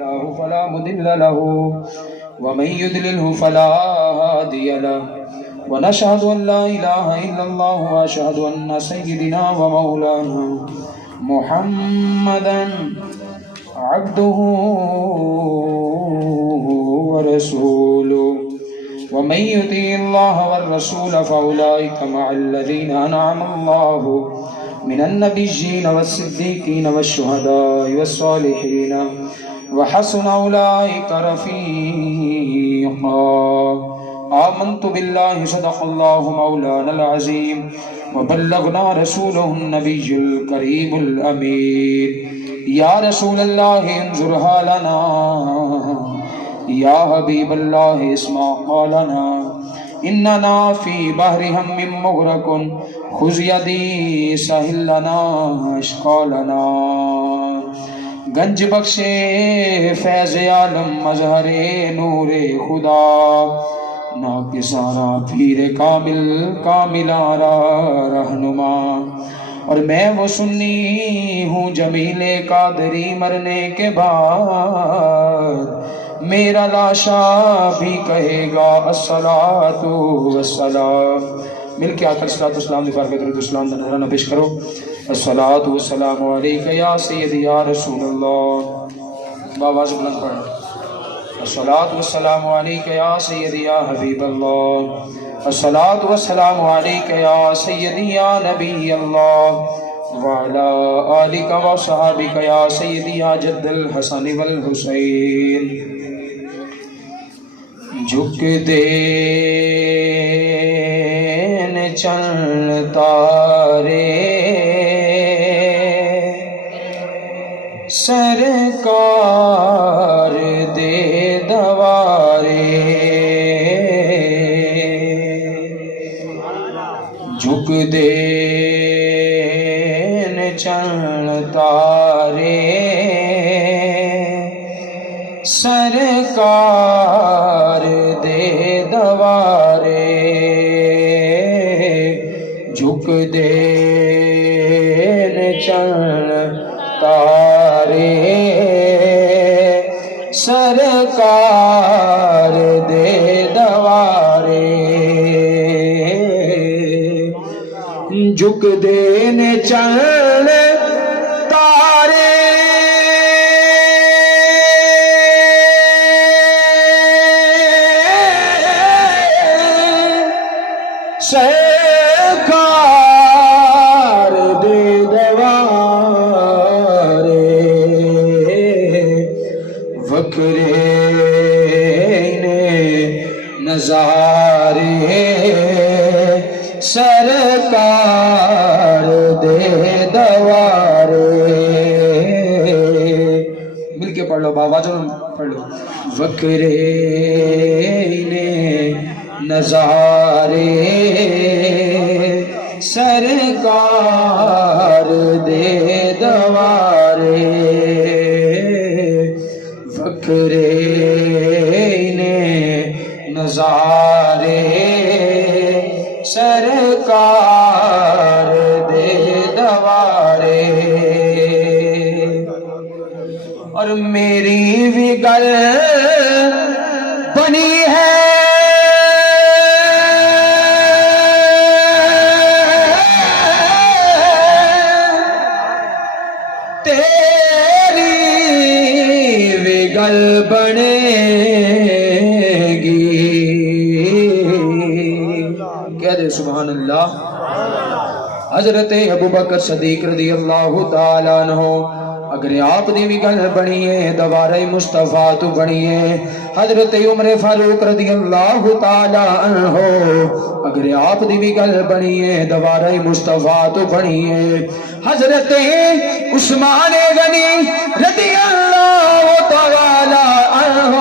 له فلا مضل له ومن يضلله فلا هادي له ونشهد أن لا إله إلا الله وأشهد أن سيدنا ومولانا محمدا عبده ورسوله ومن يطع الله والرسول فأولئك مع الذين أنعم الله من النبيين والصديقين والشهداء والصالحين وحسن أولئك رفيقا. آمنت بالله صدق الله مولانا العظيم وبلغنا رسوله النبي الكريم الأمين. يا رسول الله انظرها لنا، يا حبيب الله اسمع قولنا، إننا في بحر هم مغرق خذ يدي سهل لنا اشقالنا. گنج بخشے فیض عالم مظہر نور خدا، ناکسارا پیر کامل کامل آرا رہنما. اور میں وہ سنی ہوں جمیل قادری، مرنے کے بعد میرا لاشا بھی کہے گا الصلاۃ والسلام. مل کے آخر الصلاۃ والسلام دفار کے درود السلام نذرانہ پیش کرو. الصلاۃ والسلام علیک یا سیدی یا رسول اللہ. بآواز بلند پڑھنا. الصلاۃ والسلام علیک یا سیدی یا حبیب اللہ. الصلاۃ والسلام علیک یا سیدی یا نبی اللہ وعلی آلک وصحابک یا سیدی یا جد الحسن والحسین. جھک دین چل تارے سرکار دے دوارے، جھک دین چل تارے سرکار دے دوارے، جھک دین چل تارے سرکار دے دوارے، جھک دین چل تارے سرکار دے دوارے، وکرین نظارے سرکار دے دوارے. مل کے پڑھ لو بابا جو پڑھ لو. وکرین نظارے سرکار دے دوارے، وکرین نظارے سرکار دے دوارے. اور میری بھی گل بنی ہے گل بنے گی. کہہ دے سبحان اللہ. حضرت ابوبکر صدیق رضی اللہ تعالیٰ عنہ اگر آپ دی بھی گل بنی ہے دوبارہ مصطفیٰ تو بنی ہے. حضرت عمر فاروق رضی اللہ تعالیٰ عنہ اگر آپ دی بھی گل بنی ہے دوبارہ مصطفیٰ تو بنی ہے. حضرت عثمان غنی رضی اللہ تعالیٰ عنہ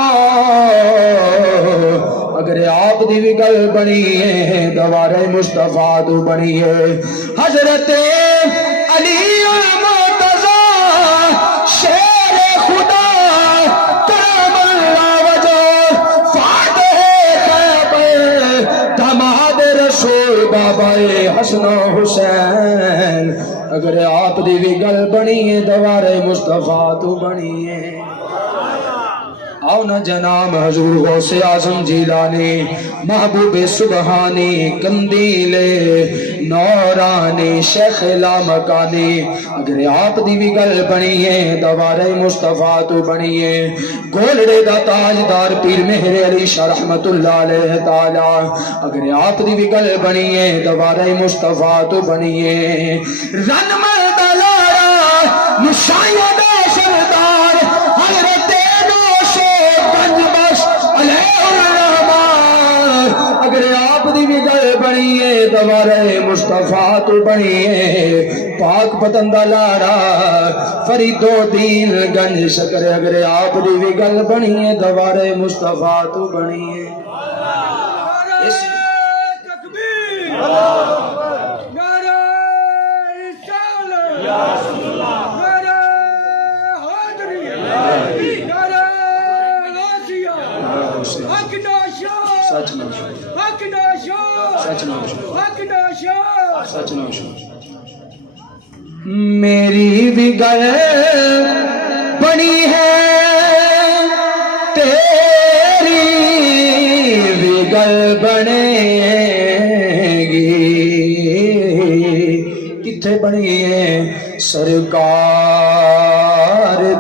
اگر آپ دی بھی گل بنی ہے دوبارہ مصطفیٰ تو بنی ہے. حضرت علی المرتضی شیر خدا کرم اللہ وجہ فاتح خیبر داماد رسول بابا حسن و حسین اگر آپ دی بھی گل بنی ہے دوارے مصطفیٰ تو بنی ہے. آؤ نہ جناب حضور غوث اعظم جیلانی محبوب سبحانی قندیل نورانی شیخ لامکانی اگر آپ دی بھی گل بنی ہے دوارے مصطفیٰ تو بنی ہے گولڑے دا تاجدار پیر مہر علی شاہ رحمت اللہ علیہ تعالی اگر آپ دی بھی گل بنی ہے دوارے مصطفیٰ تو بنی ہے رن مرد لارا نشائیہ دا سردار حضرت اگر آپ دی بھی گل بنی ہے دوارے مصطفیٰ تو بنی ہے پاک پتندہ لارا فرید و دین گنج شکر اگر آپ دی بھی گل بنی ہے دوارے مصطفیٰ تو بنی ہے میری بھی گل بنی ہے تیری بھی گل بنے گی کتھے بنی ہے سرکار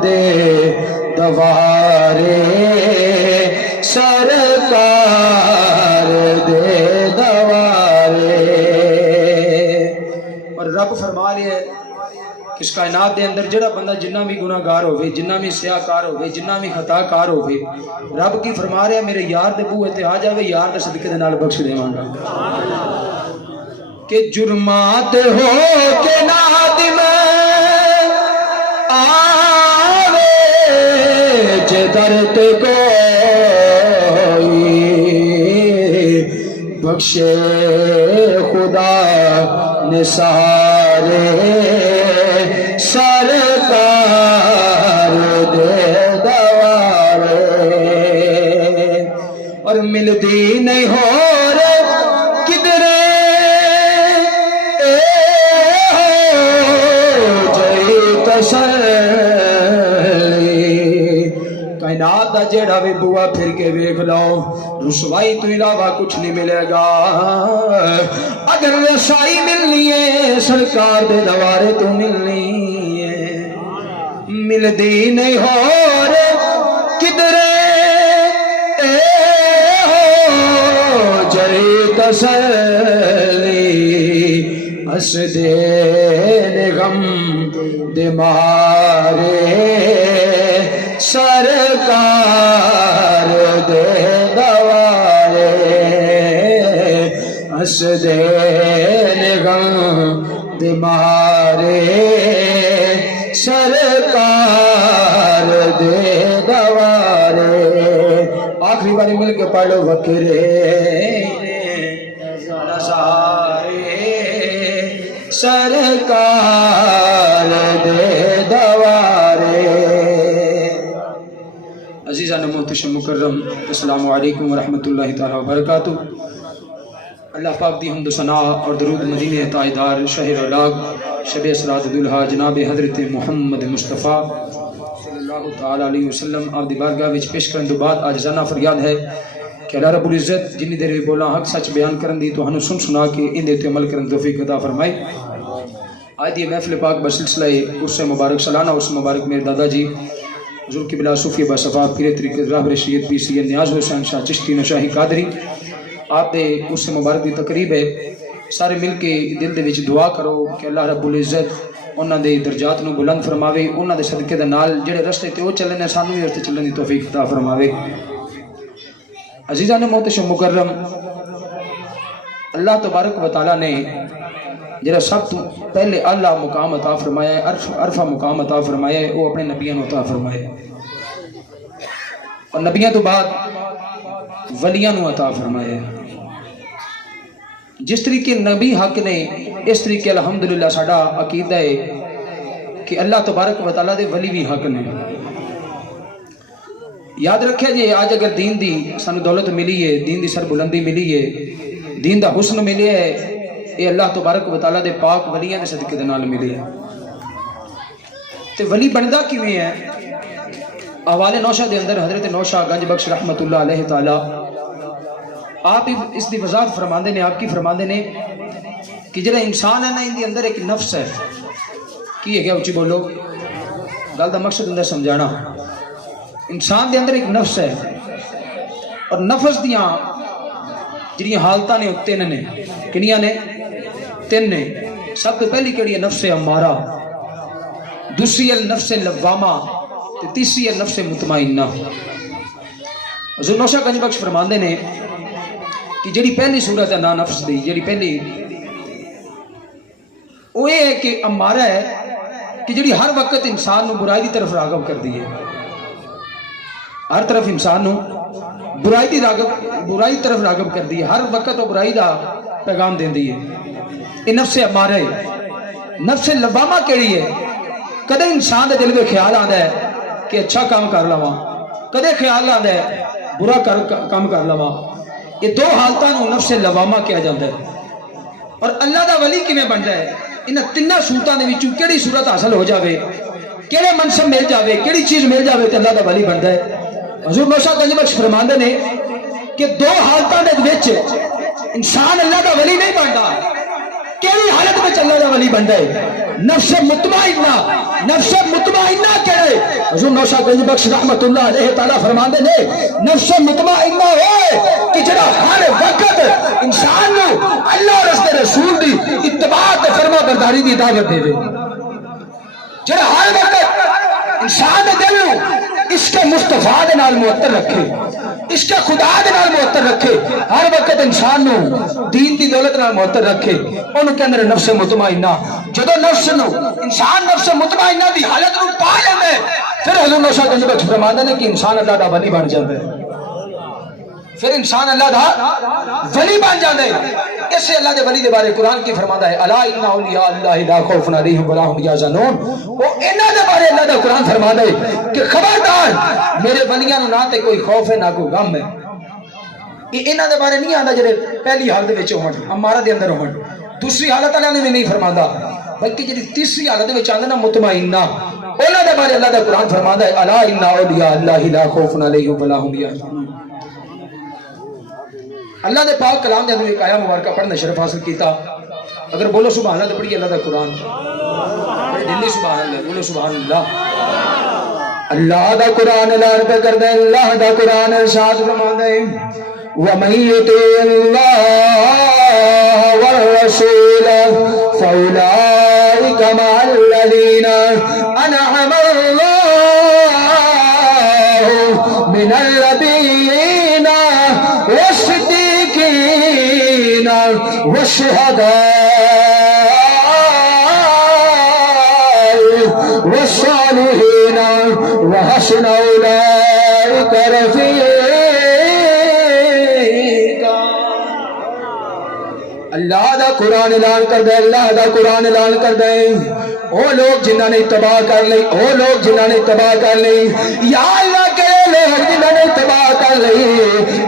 دے دوارے سرکار دے دوارے اور رب فرما لیا اس کائنات دے اندر جڑا بندہ جنہ بھی گناہ گار ہوئے جنہ بھی سیاہ کار ہوئے جنہ بھی خطا کار ہوئے رب کی فرما رہا میرے یار دے بوئے تے آ جاوے یار دے صدقے دے نال بخش دے مانگا کہ جرمات ہو کے نادم آوے جے درد کوئی بخشے خدا نثارے سرکار دے دوارے اور ملتی نہیں ہو رے کدرے جئی تسلی کائنات دا جیڑا بھی بوا پھر کے ویکھ لو رسوائی تو علاوہ کچھ نہیں ملے گا اگر رسائی ملنی ہے سرکار دے دوارے تو ملنی ہے ملدی نہیں ہو رے کدرے ہو جری تسلی اس دین غم دے مارے سرکار دے دوارے اس دین غم دے مارے سرکار دے دوارے آخری باری مل کے پڑھو وکرے نظارے سرکار دے دوارے عزیزان محتشم مکرم السلام علیکم ورحمۃ اللہ تعالی وبرکاتہ اللہ پاک دی حمد و ثنا اور درود مدینہ تاجدار شہر اولاغ شب اسرات دلہا جناب حضرت محمد مصطفیٰ صلی اللہ تعالی علیہ وسلم آپ دی بارگاہ وچ پیش کرن تو بعد عاجزانہ فریاد ہے کہ اللہ رب العزت جنی دیر بھی بولا حق سچ بیان کرن دی تو ہنو سنا کے ان دے تے عمل کرن توفیق عطا فرمائے آج یہ محفل پاک بسلسلہ عرس مبارک سالانہ عرس مبارک میرے دادا جی حضور کی بلا صوفی باصفا پیر طریقت راہبر شریعت پیر سید نیاز حسین شاہ چشتی نشاہی قادری آپ دے عرس مبارک دی تقریب ہے سارے مل کے دل دے وچ دعا کرو کہ اللہ رب العزت انہاں دے درجات نو بلند فرماوے انہاں دے صدقے دے نال جڑے رستے تے او چلنے سانو بھی رستے چلن دی توفیق عطا فرماوے عزیزان محتشم مکرم اللہ تبارک و تعالی نے جڑا سب تو پہلے اللہ مقام عطا فرمایا ہے عرفہ مقام عطا فرمایا ہے وہ اپنے نبیوں نے عطا فرمایا ہے اور نبیوں تو بعد ولیاں نو عطا فرمایا ہے جس طریقے نبی حق نے اس طریقے الحمدللہ ساڈا عقیدہ ہے کہ اللہ تبارک و تعالیٰ دے ولی بھی حق نے یاد رکھے جی آج اگر دین دی سانو دولت ملی ہے دین دی سر بلندی ملی ہے دین دا حسن ملی ہے یہ اللہ تبارک و تعالیٰ دے پاک ولیاں دے صدقے دے نال ملی ہے تے ولی بندا کیویں ہے حوالے نوشہ دے اندر حضرت نوشہ گنج بخش رحمت اللہ علیہ تعالی آپ اس دی وضاحت فرماندے نے، آپ کی فرماندے نے کہ جڑا انسان ہے نا ان دے اندر ایک نفس ہے. کی ہے کیا اچھی بولو، گل دا مقصد اندر سمجھانا. انسان دے اندر ایک نفس ہے اور نفس دیاں جڑیاں حالتاں نے تین نے. کنیاں نے؟ تین نے. سب تو پہلی کیڑی ہے نفس امارہ، دوسری ہے نفس لوامہ، تیسری ہے نفس مطمئنہ. حضور نوشہ گنج بخش فرماندے نے کہ جڑی پہلی صورت ہے نا نفس دی، جڑی پہلی وہ یہ ہے کہ امارہ ہے کہ جڑی ہر وقت انسان نو برائی دی طرف راغب کر دی ہے. ہر طرف انسان نو برائی طرف راغب کر دی ہے، ہر وقت وہ برائی دا پیغام دین دی ہے. یہ نفس امارہ ہے. نفس لوامہ کیڑی ہے؟ کدے انسان دے دل میں خیال آتا ہے کہ اچھا کام کر لواں، کدے خیال آتا ہے برا کام کر لواں. یہ دو حالتوں نفس لوامہ کہا جاتا ہے. اور اللہ دا ولی کیویں بنتا ہے؟ ان تینوں صورتوں دے وچوں کیڑی صورت حاصل ہو جاوے، کیڑے منصب مل جاوے، کیڑی چیز مل جاوے تے اللہ دا ولی بنتا ہے. حضور نوشہ گنج بخش فرماندے نے کہ دو حالتوں دے وچ انسان اللہ دا ولی نہیں بنتا. کیڑی حالت میں اللہ دا ولی بنتا ہے؟ نفس مطمئنہ. نفس مطمئنہ کہے حضور نوشہ گنج بخش رحمت اللہ علیہ تعالی فرماندے نے نفس مطمئنہ ہے کہ جڑا ہر وقت انسان نو اللہ اور اس کے رسول دی اتباع تے فرما برداری دی دعوت دے دے. جڑا ہر وقت انسان دے دل نو اس کے مصطفیٰ دے نال معطر رکھے، اس کے خدا دے نال معطر رکھے، ہر وقت انسان نو دین دی دولت نال معطر رکھے، انہوں کے اندر نفس مطمئنہ. جدو نفس نو انسان نفس مطمئنہ دی حالت نو پا لے پھر حضور نوشہ گنج بخش فرماندے نے کہ انسان اللہ دا ولی بن جاتا ہے. پھر انسان اللہ دا ولی بن جاتا ہے. اس سے اللہ دے ولی دے بارے قرآن کی فرماتا ہے الا ان اولیاء اللہ لا خوف علیہم ولا هم یحزنون. وہ انہاں دے بارے اللہ دا قرآن فرماتا ہے کہ خبردار میرے ولیاں نو نہ تے کوئی خوف ہے نہ کوئی غم ہے. یہ انہاں دے بارے نہیں آندا جڑے پہلی حالت وچ ہون امارہ دے اندر ہون. دوسری حالت اللہ نے بھی نہیں فرماتا، بلکہ جڑی تیسری حالت وچ آندا نا مطمئنہ، انہاں دے بارے اللہ دا قرآن فرماتا ہے الا ان اولیاء اللہ لا خوف علیہم ولا هم یحزنون. اللہ دے پاک کلام دے اندر ایک آیا مبارکہ پڑھنا شرف حاصل کیتا. اگر بولو سبحان اللہ تو پڑھیے اللہ دا قرآن، بڑے دلی سبحان اللہ، بولو سبحان اللہ. اللہ دا قرآن اعلان پہ کر دے، اللہ دا قرآن ارشاد فرماندا ہے وَمَن يُطِعِ اللَّهَ وَالرَّسُولَ فَأُولَٰئِكَ مَعَ الَّذِينَ أَنْعَمَ اللَّهُ مِنَ النَّبِيِّينَ والصديقين والشهداء والصالحين وحسن أولئك رفيقا. اللہ دا قرآن اعلان کر دے، اللہ دا قرآن اعلان کر دے وہ لوگ جنہوں نے تباہ کر لی، وہ لوگ جنہوں نے تباہ کر لی، یا اللہ کے لوگ جنہوں نے تباہ کر لی.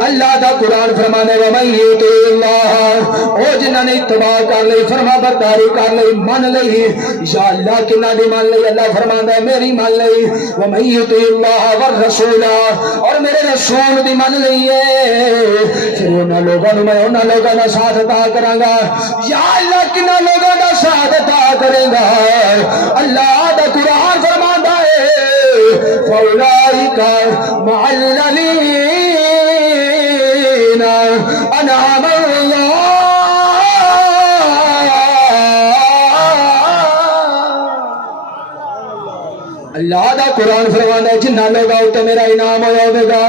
اللہ دا قرآن فرمانے وَمَن يُطِعِ اللَّهَ، وہ جنہوں نے تباہ کر لی، فرما برداری کر لی، من لی. یا اللہ کنہ دی من لی؟ اللہ فرمانا ہے میری من لی. وَمَن يُطِعِ اللَّهَ وَالرَّسُولَ، اور میرے رسول دی من لی ہے، پھر انہاں لوگوں میں انہاں لوگوں کا ساتھ عطا کروں گا. یا اللہ کنہ لوگوں کا ساتھ عطا کرے گا؟ اللہ دا قرآن فرماتا ہے فَأُولَٰئِكَ مَعَ الَّذِينَ أَنْعَمَ اللَّهُ. اللہ دا قرآن فرمانا ہے جنہ لوگا ہوتے میرا انعام ہوئے گا.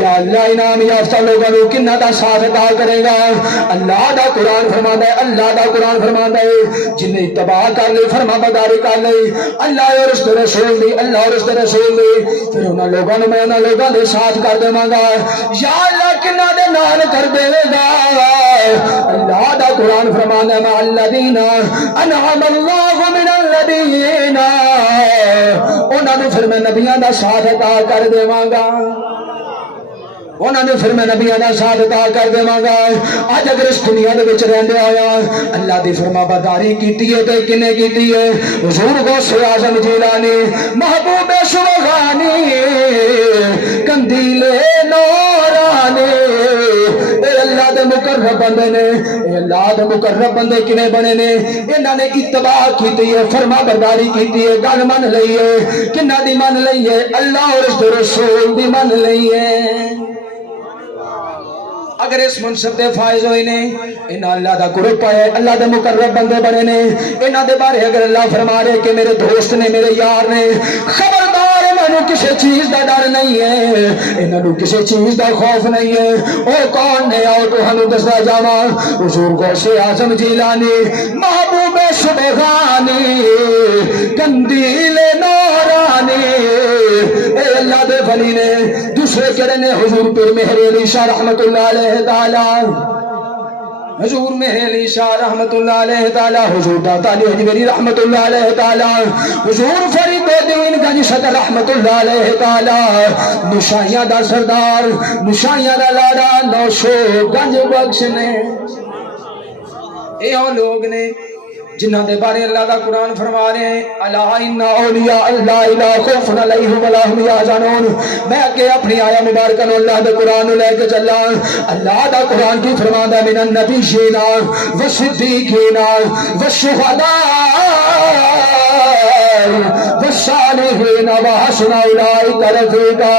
یا اللہ انعام یافتہ لوگا نو کنہ دا ساتھ عطا کرے گا. اللہ دا قرآن فرمانا ہے، اللہ دا قرآن فرمانا ہے جنہیں اتباع کر لی، فرما برداری کر لی، اللہ اور اس کے رسول دی، اللہ اور اس کے رسول دی، پھر انہاں لوگاں نو میں انہاں لوگاں دے ساتھ کر دے گا. یا اللہ کنہ دے نال کر دے گا. اللہ دا قرآن فرمانا ہے مع الذین انعم اللہ من النبیین، انہاں نو پھر میں نبیاں دا ساتھ عطا کر دیواں گا. انہوں نے پھر میں نبیاں دا ساتھ عطا کر دیواں گا اج اگر اس دنیا دے وچ رہندے ہویا اللہ دی فرما برداری کیتی ہے تے کنے کیتی ہے حضور غوث اعظم جیلانی محبوب سبحانی قندیل نورانی اے اللہ دے مقرب بندے نے اے اللہ دے مقرب بندے کنے بنے نے انہاں نے اتباع کیتی ہے فرما برداری کیتی ہے گل من لئی ہے کنہ دی من لئی ہے اللہ اور اس دے رسول دی من لئی ہے اگر اس منصب دے فائز ہوئے نے انہاں اللہ دا قرب پائے اللہ دے مقرب بندے بنے نے انہاں دے بارے اگر اللہ فرما رہے کہ میرے دوست نے میرے یار نے خبردار انہوں کسی چیز دا ڈر نہیں ہے انہوں کسی چیز دا خوف نہیں ہے او کون نے آؤ تو ہمیں دستا جاما حضور غوث اعظم جیلانی محبوب سبحانی قندیل نورانی اے اللہ دے ولی نے دوسرے کہنے نے حضور پیر مہر علی شاہ رحمت اللہ علیہ تعالی حضور مہر علی شاہ رحمت اللہ علیہ تعالی حضور داتا علی حجویری رحمت اللہ علیہ تعالی حضور فرید الدین گنج صدر رحمت اللہ علیہ تعالی نشائیاں دا سردار نشائیاں دا لاڑا نوشو گنج بخش نے اے لوگ نے جنہ دے بارے اللہ دا قرآن فرما رہے ہیں الا ان اولیاء اللہ لا خوف علیہم ولا هم یحزنون میں کہ اپنی آیا مبارکہ نو اللہ دے قرآن لے کے چلا اللہ دا قرآن کی فرماندا من النبیین والصدیقین والشہداء والصالحین وحسن اولئک رفیقا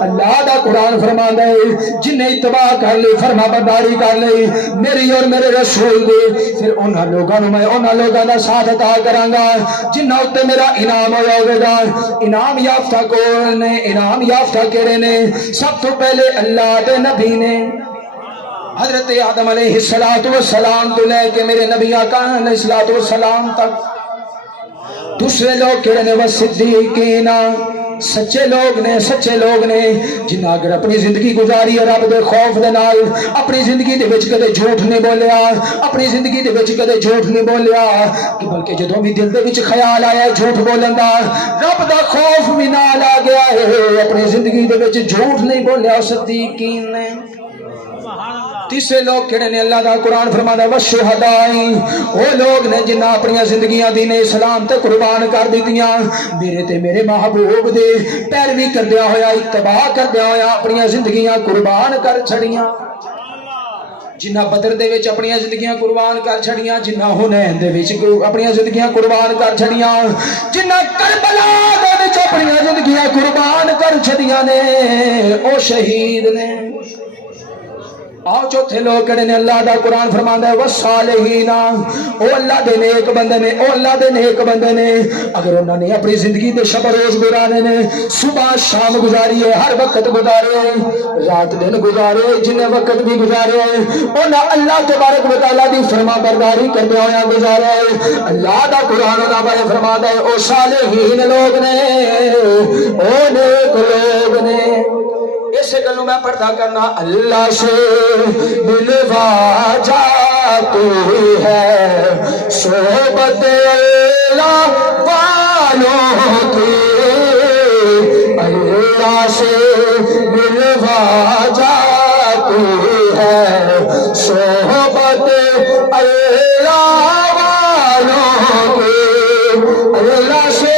اللہ دا قرآن فرماندا ہے جن نے اتباع کر لی فرما برداری کر لی میری اور میرے رسول دی پھر انہاں لوگاں نو میں انہاں لوگاں دا ساتھ عطا کراں گا جنہاں تے میرا انعام ہوئے گا انعام یافتہ کون نے انعام یافتہ کیڑے نے سب تو پہلے اللہ دے نبی نے حضرت آدم علیہ السلام تو لے کے میرے نبی آقا علیہ السلام تک دوسرے لوگ کہڑے نے وہ صدیقین سچے لوگ نے جنہاں اگر اپنی زندگی گزاری ہے رب دے خوف دے نال اپنی زندگی دے وچ کدے جھوٹ نہیں بولیا اپنی زندگی دے وچ کدے جھوٹ نہیں بولیا کہ بلکہ جدوں بھی دل دے وچ خیال آیا جھوٹ بولن دا رب دا خوف بھی نال آ گیا ہے اپنی زندگی دے وچ جھوٹ نہیں بولیا صدیقین نے تیسرے لوگ کہڑے نے اللہ دا قرآن فرماتا ہے والشہداء وہ لوگ نے جنہاں اپنی زندگیاں دین اسلام تے قربان کر دیتیاں میرے تے میرے محبوب دے پیروی کردیا ہویا اتباع کردیا ہویا اپنی زندگیاں قربان کر چھڑیاں جنہاں بدر دے وچ اپنی زندگیاں قربان کر چھڑیاں جنہاں حنین دے وچ اپنی زندگیاں قربان کر چھڑیاں جنہاں کربلا دے وچ اپنی زندگیاں قربان کر چھڑیاں نے او شہید نے آؤ چوتھے لوگ کہنے نے اللہ دا قرآن فرماندا ہے والصالحین او اللہ دے نیک بندے نے او اللہ دے نیک بندے نے اگر انہوں نے اپنی زندگی دے شب روز گزارے نے صبح شام گزاری ہے ہر وقت گزارے رات دن گزارے جن وقت بھی گزارے انہاں اللہ تبارک و تعالیٰ دی فرما برداری کرتے ہویا گزارے اللہ دا قرآن دا بارے فرماندا ہے او صالحین لوگ نے او نیک لوگ نے اسے گلوں میں پڑھتا کرنا اللہ سے ملوا جاتی ہے صحبت اللہ والوں کی اللہ سے ملوا جاتی ہے صحبت اللہ والوں کی اللہ سے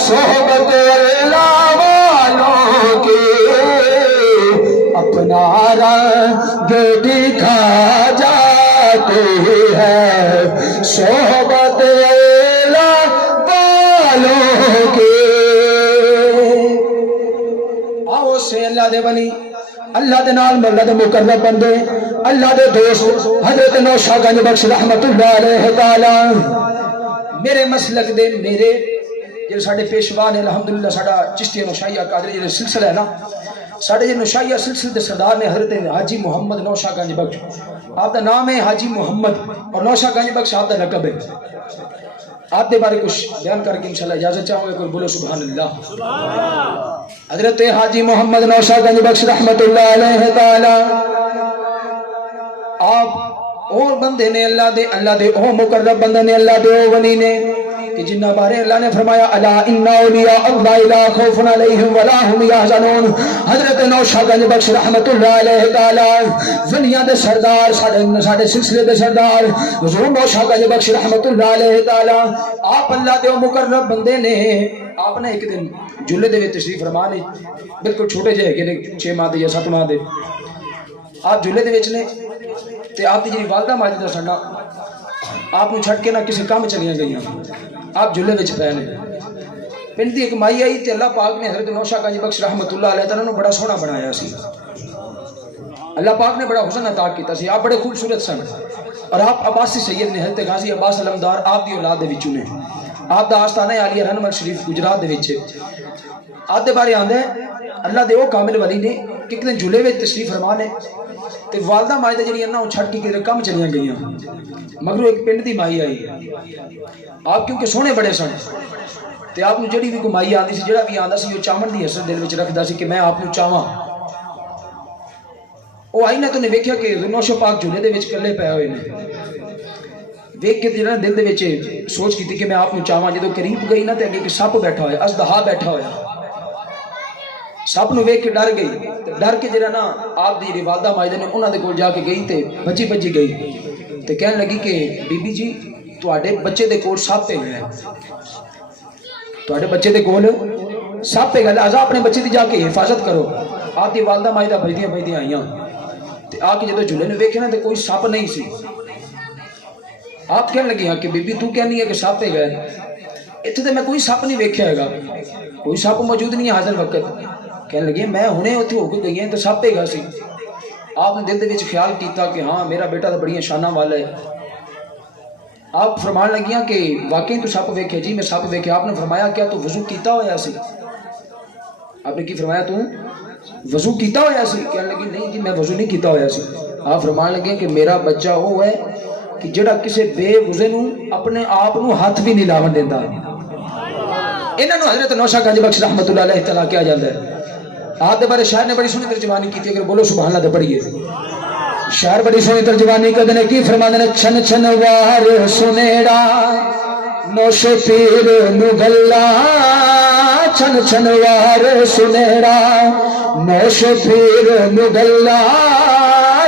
صحبت اللہ والوں کی اپنا رنگ دکھا جاتی ہے صحبت اللہ والوں کی آؤ سے اللہ دے بنی اللہ دے نال اللہ دے مقرب بندے اللہ دے دوست حضرت نوشہ گنج بخش رحمت اللہ علیہ تعالی میرے مسلک دے میرے جب ساڑھے پیشوا نے الحمدللہ ساڑھا چشتیہ نوشائیہ قادری جو سلسلہ ہے نا ساڑھے جو نوشائیہ سلسلہ دے سردار نے حضرت حاجی محمد نوشہ گنج بخش آپ دا نام ہے حاجی محمد اور نوشہ گنج بخش آپ دا لقب ہے آپ دے بارے کچھ بیان کر کے انشاءاللہ اجازت چاہوں گے کوئی بولو سبحان اللہ حضرت حاجی محمد نوشہ گنج بخش رحمت اللہ علیہ تعالی آپ اور بندے نے اللہ دے او مقرب بندے نے اللہ دے او ولی نے کہ جنہ بارے اللہ نے فرمایا الا ان اولیاء اللہ لا خوف علیہم ولا هم یحزنون. حضرت نوشہ گنج بخش رحمت اللہ علیہ تعالی دنیا دے سردار ساڈے سلسلے دے سردار حضور نوشہ گنج بخش رحمت اللہ علیہ تعالی آپ اللہ دے مقرب بندے نے. آپ نے ایک دن جلے دے وچ تشریف فرما نے بالکل چھوٹے جہے کہ 6 ماہ دے یا 7 ماہ دے آپ جلے دے وچ نے تے آپ دی جی والدہ ماجدہ سننا آپ نو چھڈ کے نہ کسی کام چلیاں گئیاں. آپ جلے وچ پے نے پنڈ دی ایک مائی آئی تے اللہ پاک نے حضرت نوشہ گنج بخش رحمت اللہ علیہ تعالی نو بڑا سوہنا بنایا سی. اللہ پاک نے بڑا حسن عطا کیتا سی. آپ بڑے خوبصورت سن اور آپ عباسی سید نے حضرت غازی عباس علمدار آپ دی اولاد دے وچوں نے. آپ دا آستانہ عالیہ رحمت شریف گجرات دے وچ آپ دے بارے آندا ہے اللہ دے او کامل ولی نے کہ ایک دن جلے وچ تشریف فرما نے تے والدہ ماجدہ جڑی انہاں چھڈ کے کدھر کم چلیاں گئیاں مگر ایک پنڈ دی مائی آئی. آپ کیونکہ سونے بڑے سن تے آپ نو جڑی بھی کوئی مائی آندی سی جڑا بھی آندا سی وہ چاون دی حسرت دل وچ رکھدا سی کہ میں آپ نو چاواں. وہ آئی نہ تو نے ویکھیا کہ نوشہ پاک جھولے دے وچ کلے پے ہوئے نے. ویکھ کے جڑا دل دے وچ سوچ کیتی کہ میں آپ نو چاواں. جدوں قریب گئی نہ تے اگے ایک سپ بیٹھا ہویا اژدہا بیٹھا ہویا. سپ نو ویکھ کے ڈر گئی ڈر کے جڑا نا آپ دی والدہ ماجدہ نے انہاں دے کول جا کے گئی تے بچی گئی تے کہن لگی کہ بی بی جی تواڈے بچے دے کول سپ ہے تواڈے بچے دے کول سپ ہے لہذا اپنے بچے دی جا کے حفاظت کرو. آپ دی والدہ ماجدہ بھجدیاں آئیاں تے آ کے جدوں جھولے نو ویکھیا نا تے کوئی سپ نہیں سی. آپ کہنے لگی ہاں کہ بی بی تو کہنی ہے کہ سپ ہے گئے اتنے تے میں کوئی سپ نہیں ویکھیا ہے گا کوئی سپ موجود نہیں ہے حاضر وقت. کہنے لگی میں ہنے اتنے ہو کے گئی ہیں تو سپ ہے گا سی. آپ نے دل دے وچ خیال کیتا کہ ہاں میرا بیٹا تو بڑی شاناں والا ہے. آپ فرمان لگیاں کہ واقعی تو سپ ویکھے. جی میں سپ ویکھے. آپ نے فرمایا کیا تو وضو کیتا ہویا سی؟ آپ نے کی فرمایا تو وضو کیتا ہویا سی؟ کہنے لگی نہیں جی میں وضو نہیں کیتا ہویا سی. آپ فرمان لگے کہ میرا بچہ وہ ہے کہ جڑا کسے بے وضو نو اپنے آپ نو ہاتھ بھی نہیں لاون دیندا. انہاں نو حضرت نوشہ گنج بخش رحمت اللہ علیہ تعالی کیا جاندا ہے. آپ دے بارے شاعر نے بڑی سونی ترجمانی کی تھی. اگر بولو سبحان اللہ تے پڑھیے. شاعر بڑی سونی ترجمانی کردے نے کی فرماندے نے چھن چھن وار سنیڑا نوش پیر نو گلا چھن چھن وار سنیڑا نوش پیر نو گلا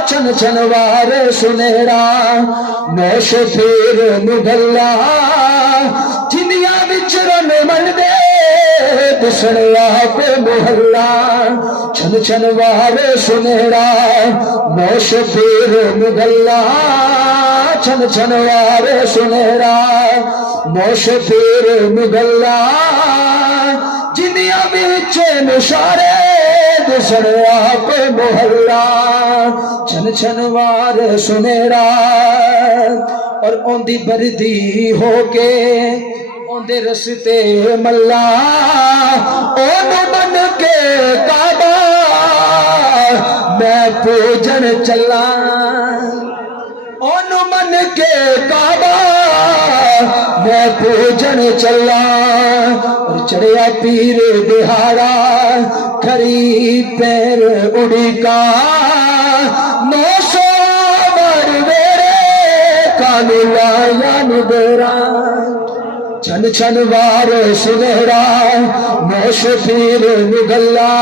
چھن چھن وار سنیڑا نوش پیر نو گلا جنیاں وچ رن من دے دسن آپ محلہ چھن چھن وار سنیڑا نوش پیر مغلہ چھن چھن وار سنیڑا نوش پیر مغلہ جنیاں وچ نشارے دسن آپ محلہ چھن چھن وار سنیڑا. اور اوندی بردی ہو کے دے رستے ملا اونو بن کے کعبہ میں پوجن چلا اونو بن کے کعبہ میں پوجن چلا. اور چڑھیا پیر دہاڑا کھری پیر اڑی کا 900 بار میرے کانو لایا نبرا چھن چھن وار سنیڑا نوش پیر مغلہ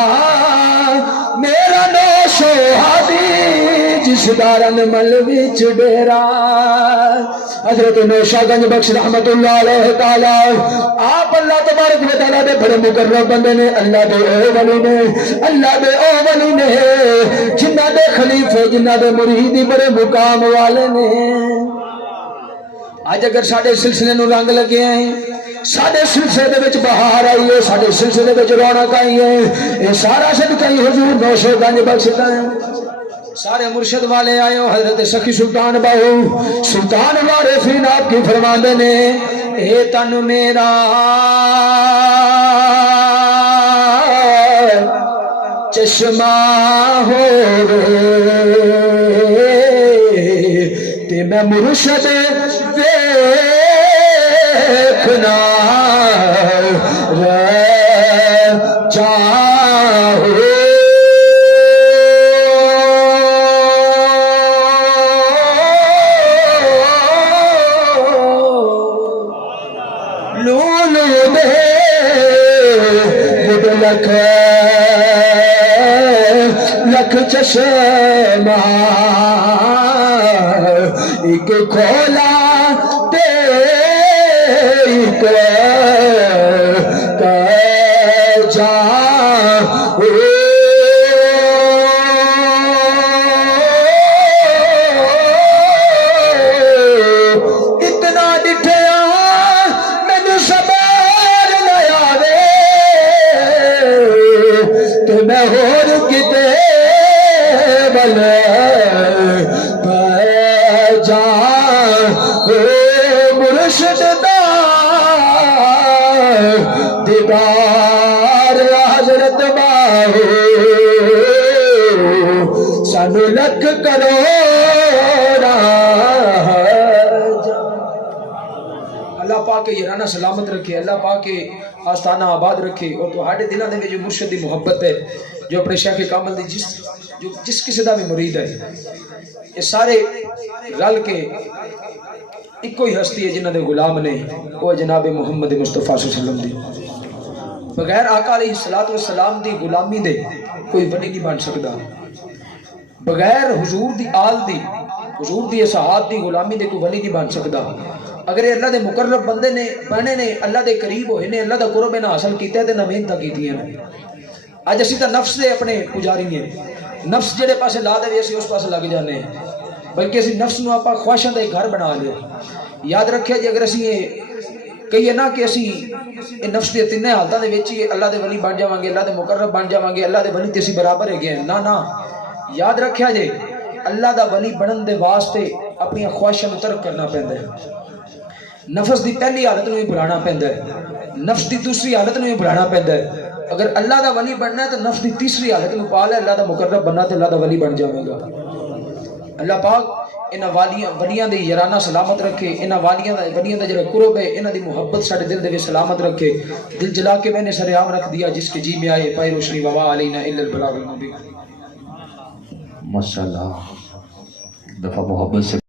میرا نوش ہادی جس دارن مل وچ ڈیرا. حضرت نوشہ گنج بخش رحمت اللہ علیہ تعالی آپ اللہ تبارک و تعالی دے بڑے مقرب بندے نے. اللہ دے او ولی نے اللہ دے او ولی نے جنہ دے خلیفے جنہ دے مرید بڑے مقام والے نے. آج اگر ساڑے سلسلے نو رنگ لگے ہیں ساڑے سلسلے دے وچ بہار آئی ہے ساڑے سلسلے دے وچ رونق آئی ہے یہ سارا صدقہ ہی حضور نوشہ گنج بخش دا ہے. سارے مرشد والے آئے ہو حضرت سخی سلطان باہو سلطان وارثین آپ کی فرماندے نے اے تن میرا چشمہ ہو تے میں مرشد دیکھنا چاہو لکھ لکھ چشمہ ایک کھولا تے ایک جا اتنا ڈٹھیا مینو صبر نہ آوے تے میں ہور کتے بل پہ جا مرشد دا دیدار حضرت باہو سانو لکھ کرو اللہ پاک کے یارانہ سلامت رکھے، اللہ پاک کے آستانہ آباد رکھے، اور تو ہاڑے دلوں میں جو مرشد دی محبت ہے، جو اپنے شیخ کامل دی جس کسی دا بھی مرید ہے، یہ سارے رل کے ایک کوئی ہستی ہے جنہاں دے غلام نے، وہ جناب محمد مصطفیٰ صلی اللہ علیہ وسلم دی بغیر آقا علیہ السلام دی غلامی دے کوئی ولی نہیں بن سکتا، بغیر حضور دی آل دی حضور دی اصحاب دی غلامی دے کوئی ولی نہیں بن سکتا۔ اگر یہ اللہ دے مقرب بندے نے بنے نے، اللہ دے قریب ہوئے نے، اللہ دا قرب نہ حاصل کیتا ہے تے نہ محنت کیتی ہے۔ اج اسی تا نفس دے اپنے پجاری ہیں، نفس جڑے پاسے لا دے اسی اس پاسے لگ جانے ہیں، بلکہ اسی نفس نو آپا خواہشاں دا ایک گھر بنا لیا۔ یاد رکھے جی اگر اسی یہ کہیے نا کہ اسی نفس دے تین حالتاں دے وچ ہی اللہ دے ولی بن جاواں گے، اللہ دے مقرب بن جاواں گے، اللہ دے ولی تے اسی برابر ہے گئے نا نا، یاد رکھیا جی اللہ دا ولی بنن دے واسطے اپنی خواہشاں نو ترک کرنا پیندا ہے، نفس دی پہلی حالت نو ہی بھلانا پیندا ہے، نفس دی دوسری حالت نو ہی بھلانا پیندا ہے۔ اگر اللہ دا ولی بننا ہے تو نفس دی تیسری حالت نو پا لے، اللہ دا مقرب بننا تے اللہ دا ولی بن جاوے گا۔ اللہ پاک انہاں ولیاں دی یارانہ سلامت رکھے، انہاں ولیاں دا جڑا قرب ہے انہاں دی محبت ساڈے دل دے وچ سلامت رکھے، دل جلا کے میں نے سر عام رکھ دیا جس کے جی میں آئے پائے روشنی ووا علینا الا البلاغ المبین۔ ماشاءاللہ دفعہ محبت سے